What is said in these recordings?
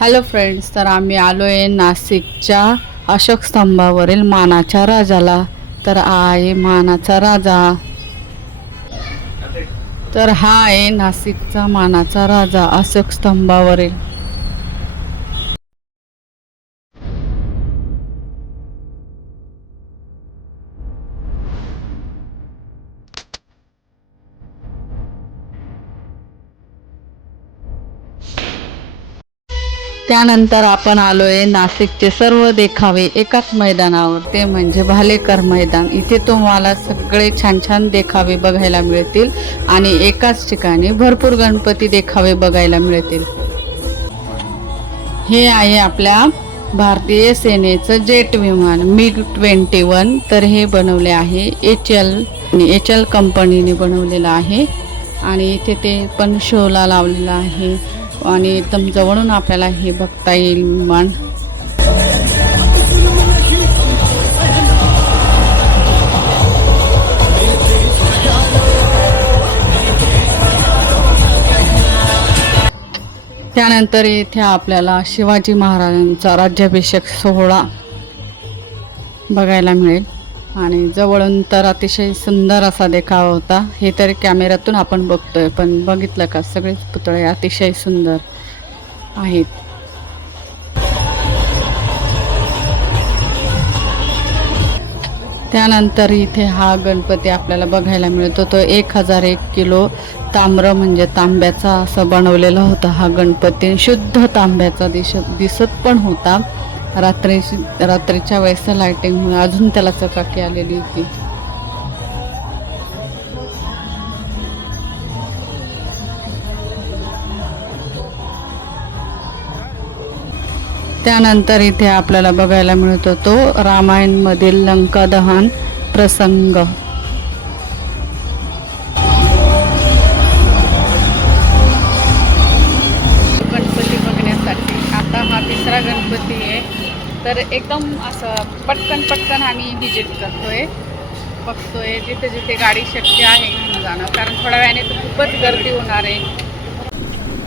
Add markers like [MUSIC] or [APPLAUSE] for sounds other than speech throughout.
Hello friends तर आम्ही आलो आहे नाशिकच्या अशोक स्तंभावरील मानाच्या राजाला. तर आहे मानाचा राजा. तर हा आहे नाशिकचा मानाचा राजा अशोक स्तंभावरील त्यानंतर आपण आलोय नाशिकचे सर्व देखावे एकाच मैदानावर. ते म्हणजे भालेकर मैदान. इथे तुम्हाला सगळे छान छान देखावे बघायला मिळतील आणि एकाच ठिकाणी भरपूर गणपती देखावे बघायला मिळतील. हे आहे आपल्या भारतीय सेनेचं जेट विमान मिग ट्वेंटी वन. तर हे बनवले आहे एच एल एच एल कंपनीने बनवलेलं आहे. आणि इथे ते पण शोला लावलेलं आहे. आणि एकदम जवळून आपल्याला हे बघता येईल विमान त्यानंतर इथे आपल्याला शिवाजी महाराजांचा राज्याभिषेक सोहळा बघायला मिळेल. आणि जवळून तर अतिशय सुंदर असा देखावा होता. हे तर कॅमेऱ्यातून आपण बघतोय पण बघितलं का? सगळेच पुतळे अतिशय सुंदर आहेत. त्यानंतर इथे हा गणपती आपल्याला बघायला मिळतो. तो एक हजार एक किलो ताम्र म्हणजे तांब्याचा असं बनवलेला होता हा गणपती. शुद्ध तांब्याचा दिसत दिसत पण होता. रात्री रात्रीच्या वेळेस लायटिंग अजून त्याला चकाकी आलेली होती. त्यानंतर इथे आपल्याला बघायला मिळतो तो रामायणमधील लंका दहन प्रसंग. एकदम असं पटकन पटकन आम्ही व्हिजिट करतोय. बघतोय जिथे जिथे गाडी शक्य आहे घेऊन जाणं कारण थोड्या वेळाने तर खूपच गर्दी होणार आहे.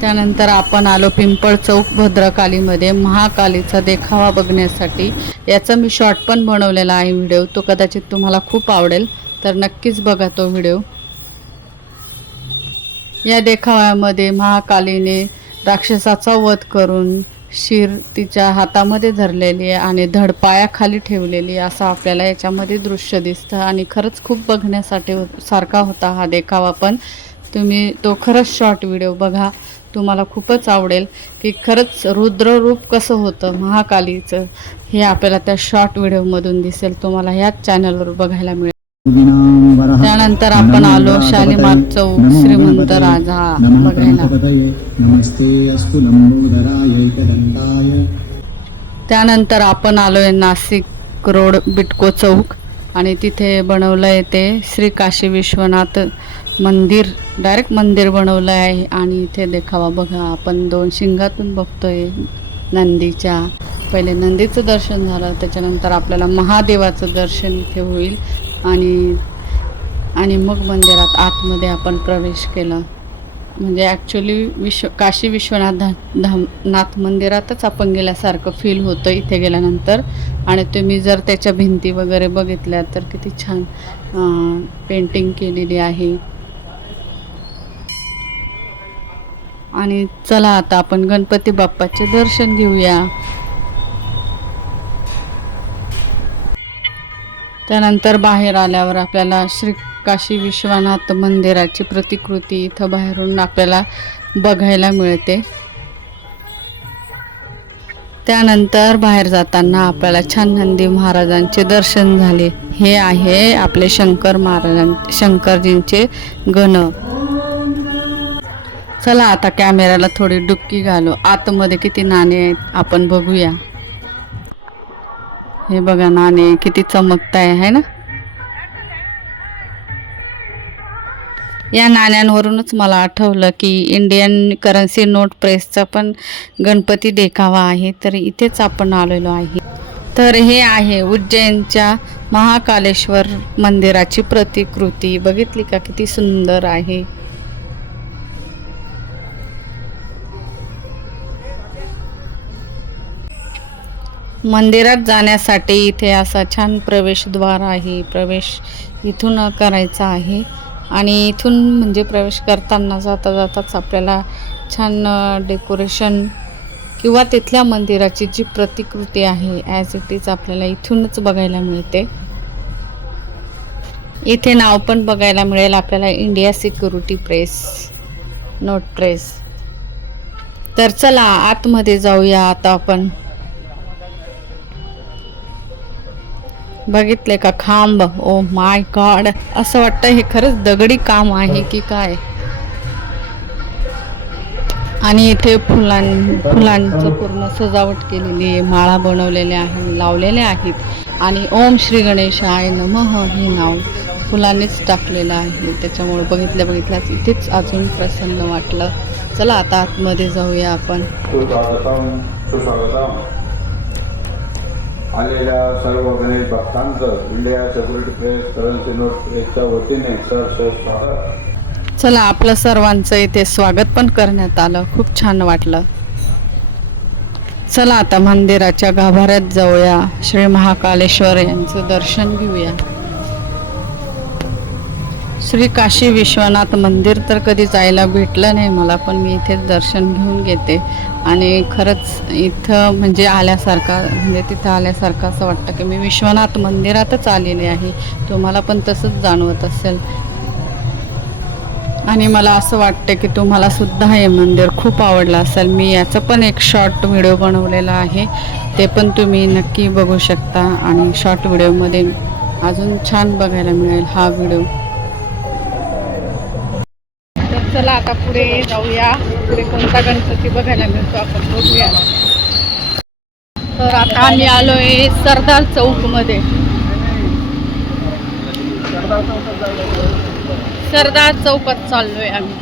त्यानंतर आपण आलो पिंपळ चौक भद्रकालीमध्ये. महाकालीचा देखावा बघण्यासाठी. याचा मी शॉर्ट पण बनवलेला आहे व्हिडिओ तो कदाचित तुम्हाला खूप आवडेल. तर नक्कीच बघा तो व्हिडिओ या देखाव्यामध्ये महाकालीने राक्षसाचा वध करून शिर तिच्या हातामध्ये धरलेली आहे आणि धडपायाखाली ठेवलेली आहे. असं आपल्याला याच्यामध्ये दृश्य दिसतं. आणि खरंच खूप बघण्यासाठी हो- सारखा होता हा देखावा. पण तुम्ही तो खरंच शॉर्ट व्हिडिओ बघा. तुम्हाला खूपच आवडेल की खरंच रुद्ररूप कसं होतं महाकालीचं हे आपल्याला त्या शॉर्ट व्हिडिओमधून दिसेल. तुम्हाला ह्याच चॅनलवर बघायला मिळेल. त्यानंतर आपण आलो शालिमार चौक श्रीमंत राजा बघायला. त्यानंतर आपण आलोय नाशिक रोड बिटको चौक आणि तिथे बनवलं आहे ते श्री काशी विश्वनाथ मंदिर. डायरेक्ट मंदिर बनवलं आहे आणि इथे देखावा. बघा आपण दोन शिंगातून बघतोय नंदीच्या. पहिले नंदीचं दर्शन झालं त्याच्यानंतर आपल्याला महादेवाचं दर्शन इथे होईल. आणि आणि मग मंदिरात आतमध्ये आपण प्रवेश केला. म्हणजे ॲक्च्युली विश्व काशी विश्वनाथ धा धाम नाथ मंदिरातच आपण गेल्यासारखं फील होतं इथे गेल्यानंतर. आणि तुम्ही जर त्याच्या भिंती वगैरे बघितल्या तर किती छान पेंटिंग केलेली आहे. आणि चला आता आपण गणपती बाप्पाचे दर्शन घेऊया. त्यानंतर बाहेर आल्यावर आपल्याला श्री काशी विश्वनाथ मंदिराची प्रतिकृती इथं बाहेरून आपल्याला बघायला मिळते. त्यानंतर बाहेर जाताना आपल्याला छान नंदी महाराजांचे दर्शन झाले. हे आहे आपले शंकर महाराजां शंकरजींचे गण. चला आता कॅमेऱ्याला थोडी डुबकी घालू. आतमध्ये किती नाणे आहेत आपण बघूया. हे बघा नाणे किती चमकताय आहे ना? या नाण्यांवरूनच मला आठवलं की इंडियन करन्सी नोट प्रेसचा पण गणपती देखावा आहे तर इथेच आपण आलेलो आहे. तर हे आहे उज्जैनच्या महाकालेश्वर मंदिराची प्रतिकृती. बघितली का किती सुंदर आहे? मंदिरात जाण्यासाठी इथे असा छान प्रवेशद्वार आहे. प्रवेश इथून करायचा आहे. आणि इथून म्हणजे प्रवेश करताना जाता जाताच आपल्याला छान डेकोरेशन किंवा तिथल्या मंदिराची जी प्रतिकृती आहे ॲज इट इज आपल्याला इथूनच बघायला मिळते. इथे नाव पण बघायला मिळेल. आपल्याला India security press note press तर चला आतमध्ये जाऊया आता आपण. बघितले का? खांब. ओ माय गॉड असं वाटतं हे खरंच दगडी काम आहे की काय? आणि इथे फुलां फुलांचं पूर्ण सजावट केलेली आहे. माळा बनवलेल्या आहे लावलेल्या आहेत. आणि ओम श्री गणेशाय नमः हे नाव फुलांनीच टाकलेलं आहे. त्याच्यामुळे बघितल्या बघितल्याच इथेच अजून प्रसन्न वाटलं. चला आता आतमध्ये जाऊया आपण. सुस्वागतम. सुस्वागतम. आलेल्या सर्व Ganesh भक्तांचं India security press currency note प्रेसच्या वतीने सहर्ष स्वागत. चला आपलं सर्वांचं इथे स्वागत पण करण्यात आलं. खूप छान वाटलं. चला आता मंदिराच्या गाभाऱ्यात जाऊया. श्री महाकालेश्वर यांचं दर्शन घेऊया. श्री काशी विश्वनाथ मंदिर तर कधी जायला भेटलं नाही मला पण मी इथे दर्शन घेऊन घेते. आणि खरंच इथं म्हणजे आल्यासारखा म्हणजे तिथं आल्यासारखं असं वाटतं की मी विश्वनाथ मंदिरातच आलेले आहे. तुम्हाला पण तसंच जाणवत असेल. आणि मला असं वाटतं की तुम्हाला सुद्धा हे मंदिर खूप आवडलं असेल. मी याचं पण एक शॉर्ट व्हिडिओ बनवलेला आहे. ते पण तुम्ही नक्की बघू शकता. आणि शॉर्ट व्हिडिओमध्ये अजून छान बघायला मिळेल हा व्हिडिओ चला आता पुढे जाऊया. पुढे कोणता गणपती बघायला मिळतो आपण बघूया. तर आता आम्ही आलोय सरदार चौकमध्ये. सरदार चौकात चाललोय आम्ही.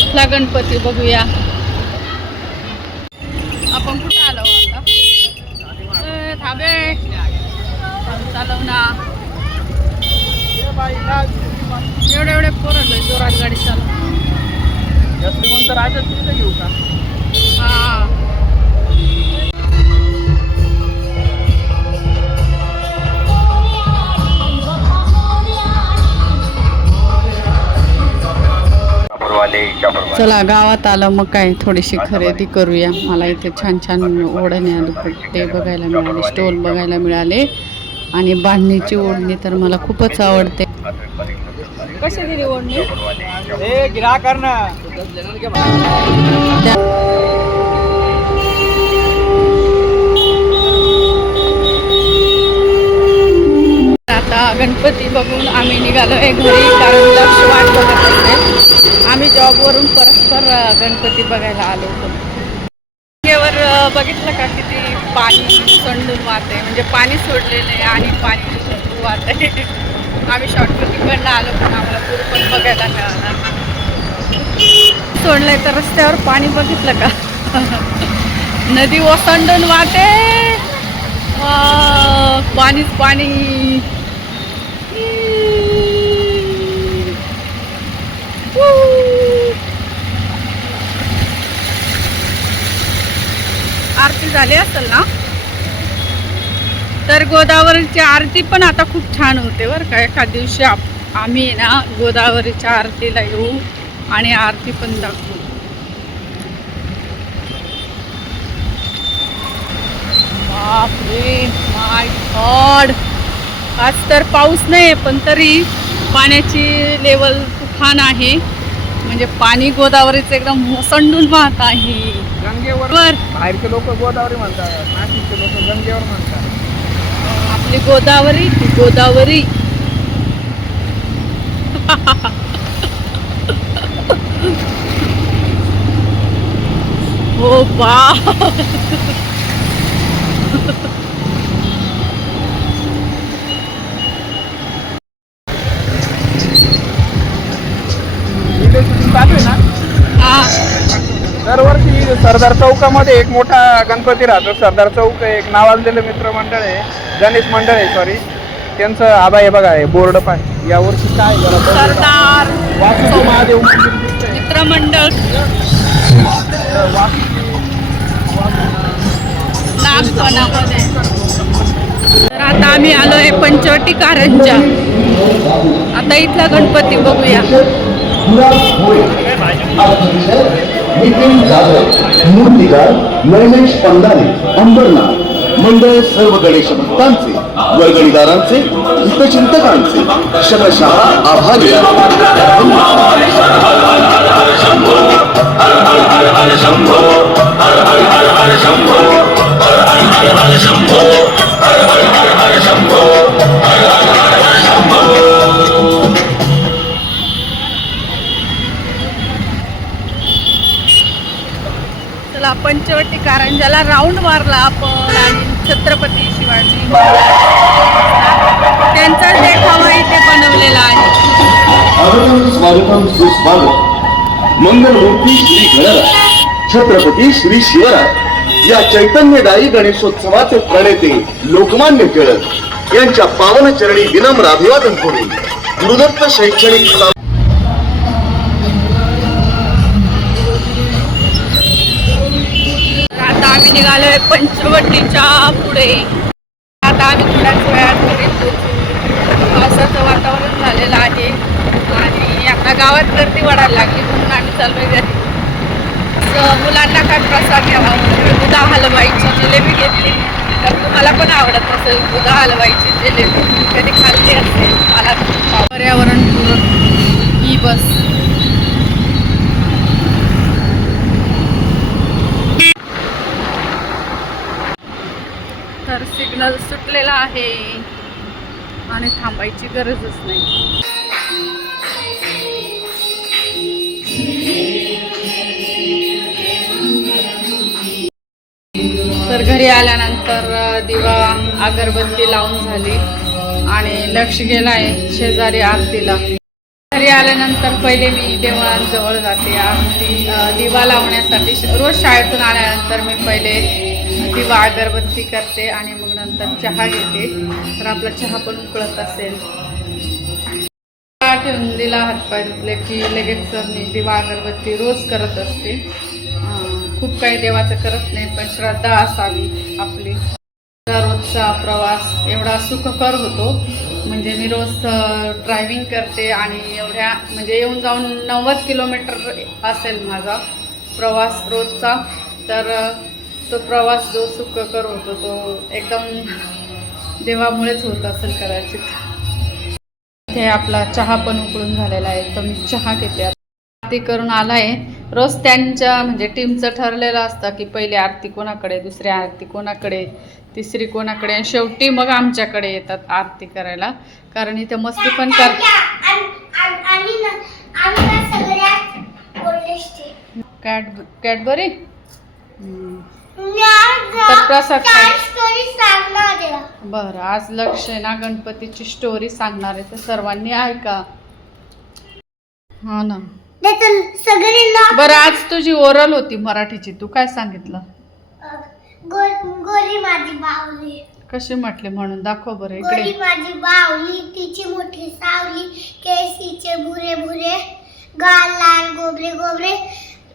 कुठला गणपती बघूया? आपण कुठे आलो आता? थांबे. चालव ना. एवढे एवढे पोरं लय जोरात गाडी चालव हा. चला गावात आलं मग काय? थोडीशी खरेदी करूया. मला इथे छान छान ओढण्या दुपट्टे बघायला मिळाले स्टोल बघायला मिळाले. आणि बांधणीची ओढणी तर मला खूपच आवडते. कशी दिली ओढणी त्या- आता गणपती बघून आम्ही निघालो आहे घरी कारण लक्ष वाट बघत असते आम्ही जॉबवरून परस्पर गणपती बघायला आलो होतो. वर बघितलं का किती पाणी संडून वाहते म्हणजे पाणी सोडलेलं आहे आणि पाणी संडून वाहते आम्ही शॉर्टकट आलो पण आम्हाला पूर पण बघायला मिळाला. सोडलंय तर रस्त्यावर पाणी बघितलं का? नदी ओसंडून वाटे वा, पाणीच पाणी. आरती झाली असेल ना? तर गोदावरीची आरती पण आता खूप छान होते बरं का. एका दिवशी आप- आम्ही ना गोदावरीच्या आरतीला येऊ आणि आरती पण दाखवू. बापरे माय गॉड आज तर पाऊस नाही पण तरी पाण्याची लेवल तुफान आहे. म्हणजे पाणी गोदावरीचं एकदम ओसंडून वाहत आहे. गंगेवर वर बाहेरचे लोक गोदावरी म्हणतात नाशिकचे लोक गंगेवर म्हणतात. आपली गोदावरी ती गोदावरी. हो बा. दरवर्षी सरदार चौकामध्ये एक मोठा गणपती राहतो. सरदार चौक एक नावाजलेलं मित्रमंडळ आहे. गणेश मंडळ आहे सॉरी त्यांचं आबा हे बघा आहे बोर्ड पाय यावर्षी काय जरा बघू. सरदार. वासुदेव महादेव मंदिर दिसतंय. मित्रमंडळ तर आता आम्ही आलोय पंचवटी कारंजा आता इथला गणपती बघूया. नितीन जाधव मूर्तिकार पंधारे अंबरनाथ. मंडळ सर्व गणेश भक्तांचे वर्गणीदारांचे हितचिंतकांचे शतशः आभारी चला स्वागतम सुस्वागत मंगलमूर्ती श्री गणराज छत्रपती श्री शिवराज या चैतन्यदायी गणेशोत्सवाचे प्रणेते लोकमान्य टिळक यांच्या पावन चरणी विनम्र अभिवादन करून गुरुदत्त शैक्षणिक निघालोय पंचवटीच्या पुढे. आता आम्ही थोड्याच वेळात घरी पोहोचू. पावसाचं वातावरण झालेलं आहे आणि आता गावात गर्दी वाढायला लागली म्हणून आम्ही चालू घरी. मुलांना काय प्रसाद घ्यावा दुधा हलवायची जिलेबी घेतली. तर तुम्हाला पण आवडत असेल दुधा हलवायची जिलेबी. कधी खाल्ली असेल मला खूप आवड- पर्यावरणपूरक बस. तर सिग्नल सुटलेला आहे. आणि थांबायची गरजच नाही. तर घरी आल्यानंतर दिवा अगरबत्ती लावून झाली आणि लक्ष गेला आहे शेजारी आरतीला. घरी आल्यानंतर पहिले मी देवळांजवळ जाते. आरती दिवा लावण्यासाठी रोज शाळेतून आल्यानंतर मी पहिले दिवा अगरबत्ती करते आणि मग नंतर चहा घेते. तर आपला चहा पण उकळत असेल. ठेवून दिला हातपाय धुतले की लगेच मी दिवा अगरबत्ती रोज करत असते. खूप काही देवाचं करत नाही पण श्रद्धा असावी आपली. रोजचा प्रवास एवढा सुखकर होतो. म्हणजे मी रोज ड्रायव्हिंग करते आणि एवढ्या म्हणजे येऊन जाऊन नव्वद किलोमीटर असेल माझा प्रवास रोजचा तर तो प्रवास जो सुखकर होतो तो एकदम देवामुळेच होत असेल कदाचित. इथे आपला चहा पण उकळून झालेला आहे तर मी चहा घेते आरती करून आलाय. रोज त्यांच्या म्हणजे टीमचं ठरलेलं असतं की पहिली आरती कोणाकडे दुसरी आरती कोणाकडे तिसरी कोणाकडे आणि शेवटी मग आमच्याकडे येतात आरती करायला. कारण इथे मस्ती पण कर आम्ही ना आम्ही ना सगळ्यात बोलले कॅड कॅडबरी. तर प्रसाद आहे. बरं आज लक्ष आहे ना गणपतीची स्टोरी सांगणार आहे. तर सर्वांनी ऐका. हा ना. सगळ्यांना बरं आज तुझी ओरल होती मराठीची. तू काय सांगितलं? गोरी माझी बावली. कशी म्हटली म्हणून? दाखव बरं इकडे. गोरी माझी बावली तिची मोठी सावली केसीचे भुरे भुरे गाल लाल गोबरे गोबरे.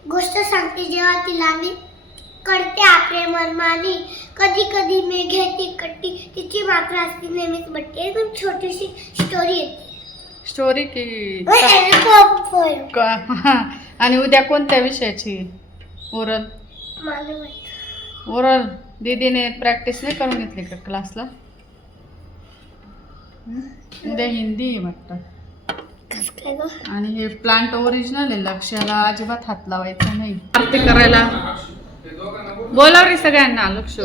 गोष्ट सांगते जेव्हा तिला मी कळते आपले मनमानी कधी कधी मी घेते कट्टी तिची मात्र असते नेहमीच बट्टी. एकदम छोटीशी स्टोरी येते. स्टोरी की [LAUGHS] आणि उद्या कोणत्या विषयाची? ओरल. ओरल दीदीने प्रॅक्टिस नाही करून घेतली का क्लासला उद्या हिंदी आहे वाटतं? आणि हे प्लांट ओरिजिनल आहे लक्ष्याला अजिबात हात लावायचा नाही. करायला. बोलाव रे सगळ्यांना लक्ष.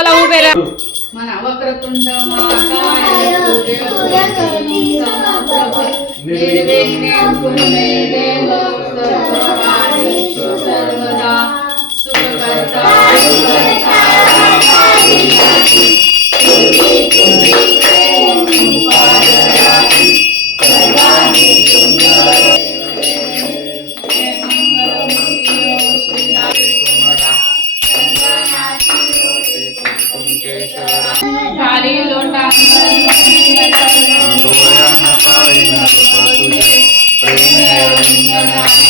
लक्ष चला उभे राहा म्हणा Amém.